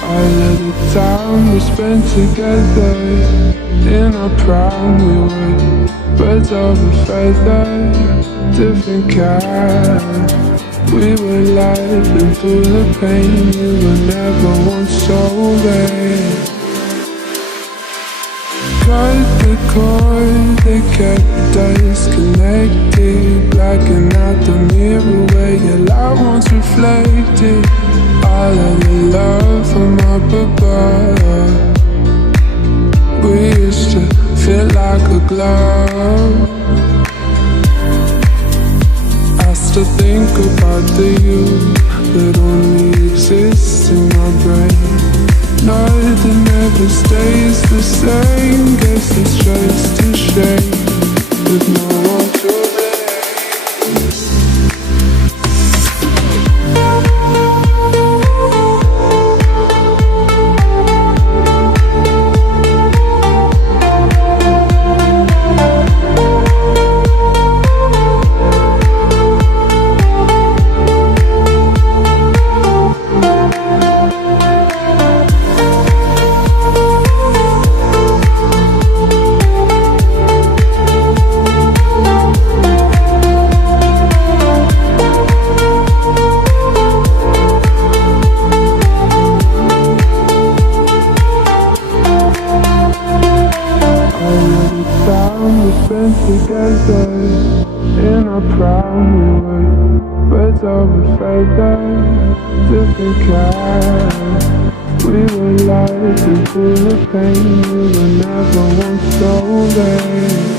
All of the time we spent together, in our prime we were birds of a feather, different kind. We were light and full of pain, you were never once so bad. Cut the cord that kept us connected, blacking out the mirror where your light once reflected. All of the love from up above, we used to feel like a glove. I still think about the you that only exists in my brain. Nothing ever stays the same, guess it's just a shame with no one to blame. Together in our prime we were birds of a feather, different kind. We were light and full of pain, we were never once so bad.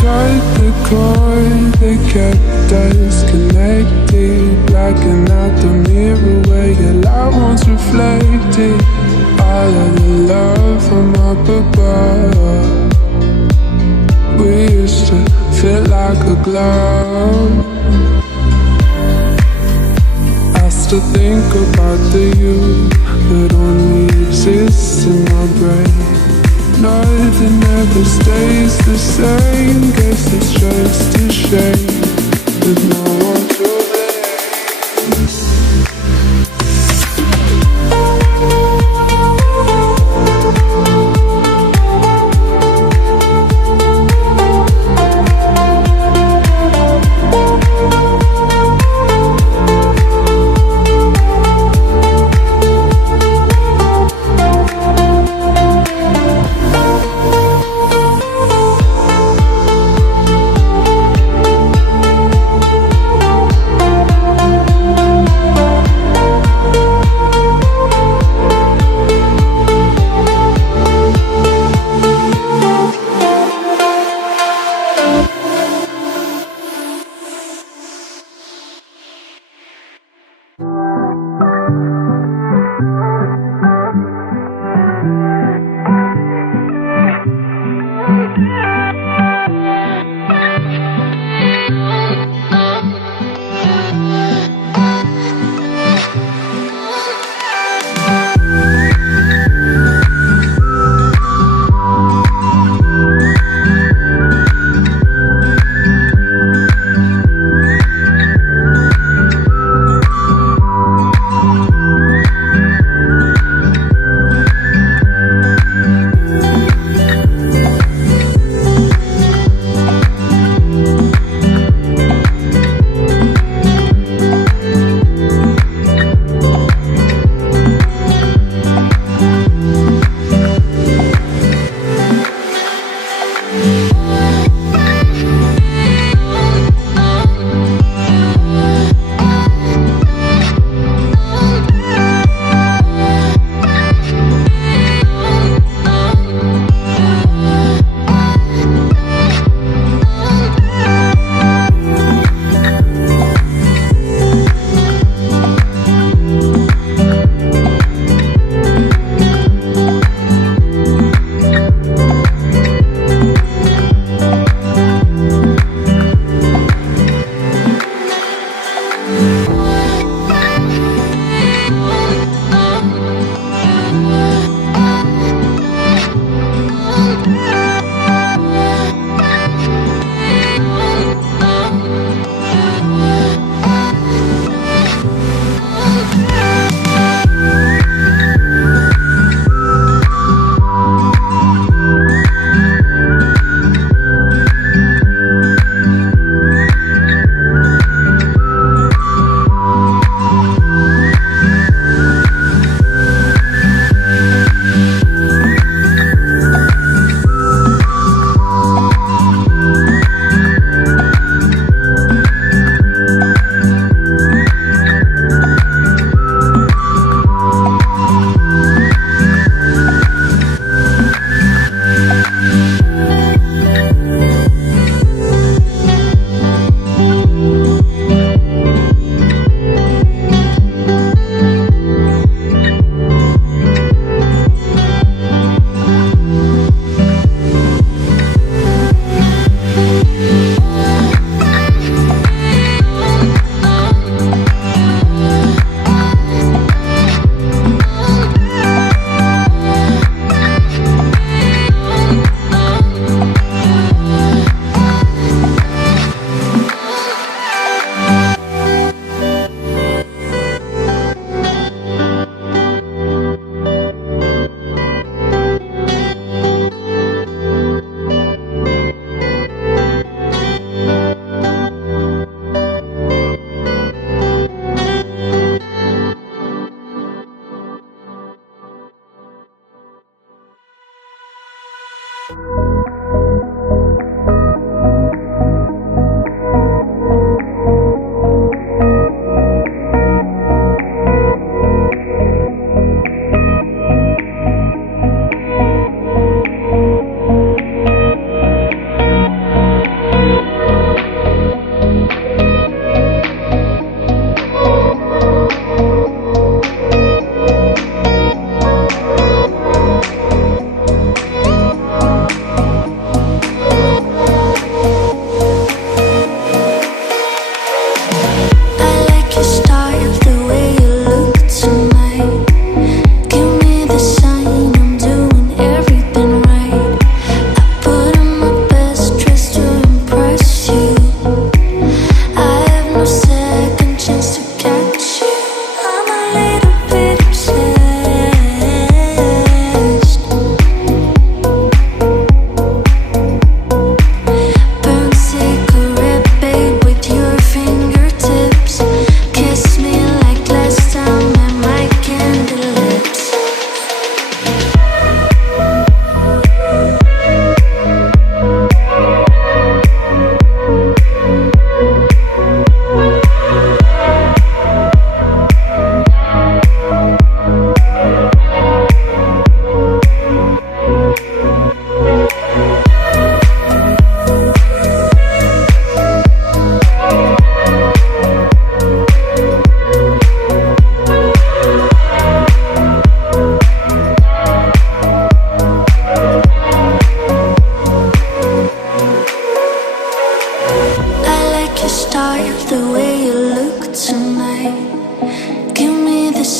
Cut the cord that kept us connected, blacking out the mirror where your light once reflected. All of the love from up above, we used to feel like a glove. I still think about the you that only exists in my brain. Nothing ever stays the same, guess it's just a shame with no one to blame.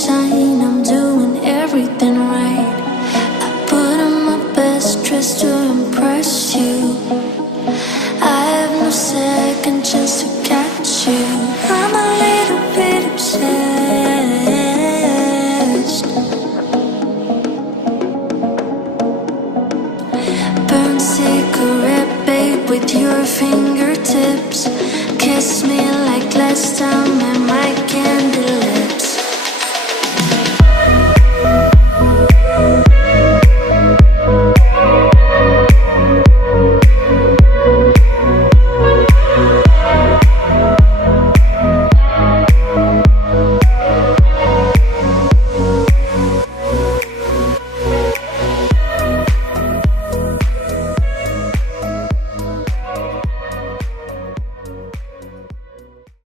shine.